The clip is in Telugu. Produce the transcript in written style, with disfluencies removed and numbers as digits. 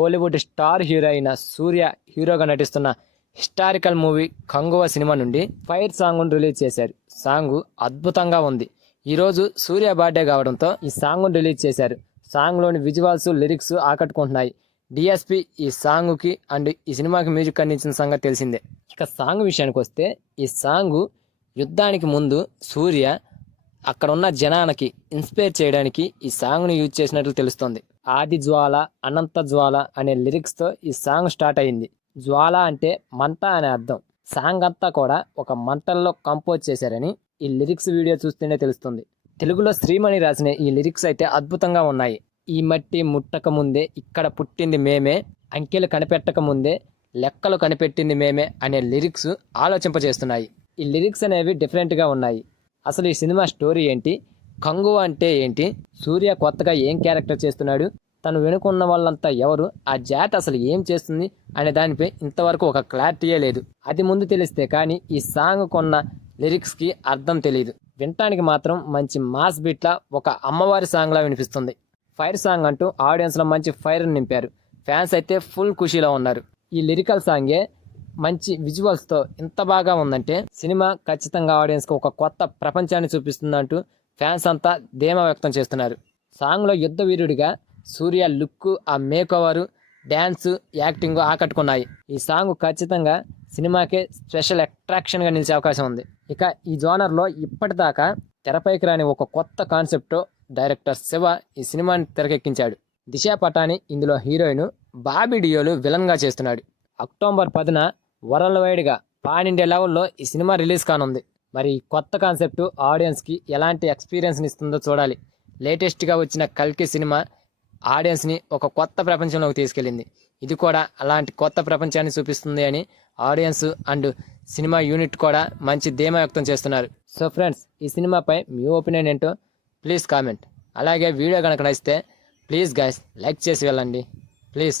కోలీవుడ్ స్టార్ హీరో అయిన సూర్య హీరోగా నటిస్తున్న హిస్టారికల్ మూవీ కంగువ సినిమా నుండి ఫైర్ సాంగ్ను రిలీజ్ చేశారు. సాంగ్ అద్భుతంగా ఉంది. ఈరోజు సూర్య బర్త్డే కావడంతో ఈ సాంగ్ను రిలీజ్ చేశారు. సాంగ్లోని విజువల్స్, లిరిక్స్ ఆకట్టుకుంటున్నాయి. డిఎస్పి ఈ సాంగ్కి అండ్ ఈ సినిమాకి మ్యూజిక్ అందించిన సంగతి తెలిసిందే. ఇక సాంగ్ విషయానికి వస్తే, ఈ సాంగ్ యుద్ధానికి ముందు సూర్య అక్కడ ఉన్న జనానికి ఇన్స్పైర్ చేయడానికి ఈ సాంగ్ను యూజ్ చేసినట్లు తెలుస్తోంది. ఆది జ్వాల అనంత జ్వాల అనే లిరిక్స్తో ఈ సాంగ్ స్టార్ట్ అయింది. జ్వాల అంటే మంట అనే అర్థం. సాంగ్ అంతా కూడా ఒక మంటల్లో కంపోజ్ చేశారని ఈ లిరిక్స్ వీడియో చూస్తేనే తెలుస్తుంది. తెలుగులో శ్రీమణి రాసిన ఈ లిరిక్స్ అయితే అద్భుతంగా ఉన్నాయి. ఈ మట్టి ముట్టక ముందే ఇక్కడ పుట్టింది మేమే, అంకెలు కనిపెట్టక ముందే లెక్కలు కనిపెట్టింది మేమే అనే లిరిక్స్ ఆలోచింపజేస్తున్నాయి. ఈ లిరిక్స్ అనేవి డిఫరెంట్గా ఉన్నాయి. అసలు ఈ సినిమా స్టోరీ ఏంటి, కంగు అంటే ఏంటి, సూర్య కొత్తగా ఏం క్యారెక్టర్ చేస్తున్నాడు, తను వెనుకున్న వాళ్ళంతా ఎవరు, ఆ జాట్ అసలు ఏం చేస్తుంది అనే దానిపై ఇంతవరకు ఒక క్లారిటీయే లేదు. అది ముందు తెలిస్తే కానీ ఈ సాంగ్ కొన్న లిరిక్స్కి అర్థం తెలియదు. వినటానికి మాత్రం మంచి మాస్ బీట్లా ఒక అమ్మవారి సాంగ్లా వినిపిస్తుంది. ఫైర్ సాంగ్ అంటూ ఆడియన్స్లో మంచి ఫైర్ నింపారు. ఫ్యాన్స్ అయితే ఫుల్ ఖుషీలో ఉన్నారు. ఈ లిరికల్ సాంగే మంచి విజువల్స్తో ఇంత బాగా ఉందంటే సినిమా ఖచ్చితంగా ఆడియన్స్కి ఒక కొత్త ప్రపంచాన్ని చూపిస్తుందంటూ ఫ్యాన్స్ అంతా ధీమా వ్యక్తం చేస్తున్నారు. సాంగ్లో యుద్ధ వీరుడిగా సూర్య లుక్, ఆ మేకోవరు, డ్యాన్స్, యాక్టింగ్ ఆకట్టుకున్నాయి. ఈ సాంగ్ ఖచ్చితంగా సినిమాకే స్పెషల్ అట్రాక్షన్గా నిలిచే అవకాశం ఉంది. ఇక ఈ జోనర్లో ఇప్పటిదాకా తెరపైకి రాని ఒక కొత్త కాన్సెప్ట్ డైరెక్టర్ శివ ఈ సినిమాని తెరకెక్కించాడు. దిశా పటాని ఇందులో హీరోయిన్, బాబీ డియోలు విలన్గా చేస్తున్నాడు. అక్టోబర్ 10న వరల్డ్ వైడ్గా పాన్ ఇండియా లెవెల్లో ఈ సినిమా రిలీజ్ కానుంది. మరి ఈ కొత్త కాన్సెప్ట్ ఆడియన్స్కి ఎలాంటి ఎక్స్పీరియన్స్ని ఇస్తుందో చూడాలి. లేటెస్ట్గా వచ్చిన కల్కి సినిమా ఆడియన్స్ని ఒక కొత్త ప్రపంచంలోకి తీసుకెళ్ళింది. ఇది కూడా అలాంటి కొత్త ప్రపంచాన్ని చూపిస్తుంది అని ఆడియన్స్ అండ్ సినిమా యూనిట్ కూడా మంచి ధీమా వ్యక్తం చేస్తున్నారు. సో ఫ్రెండ్స్, ఈ సినిమాపై మీ ఒపీనియన్ ఏంటో ప్లీజ్ కామెంట్. అలాగే వీడియో కనుక నచ్చితే ప్లీజ్ గైస్ లైక్ చేసి వెళ్ళండి ప్లీజ్.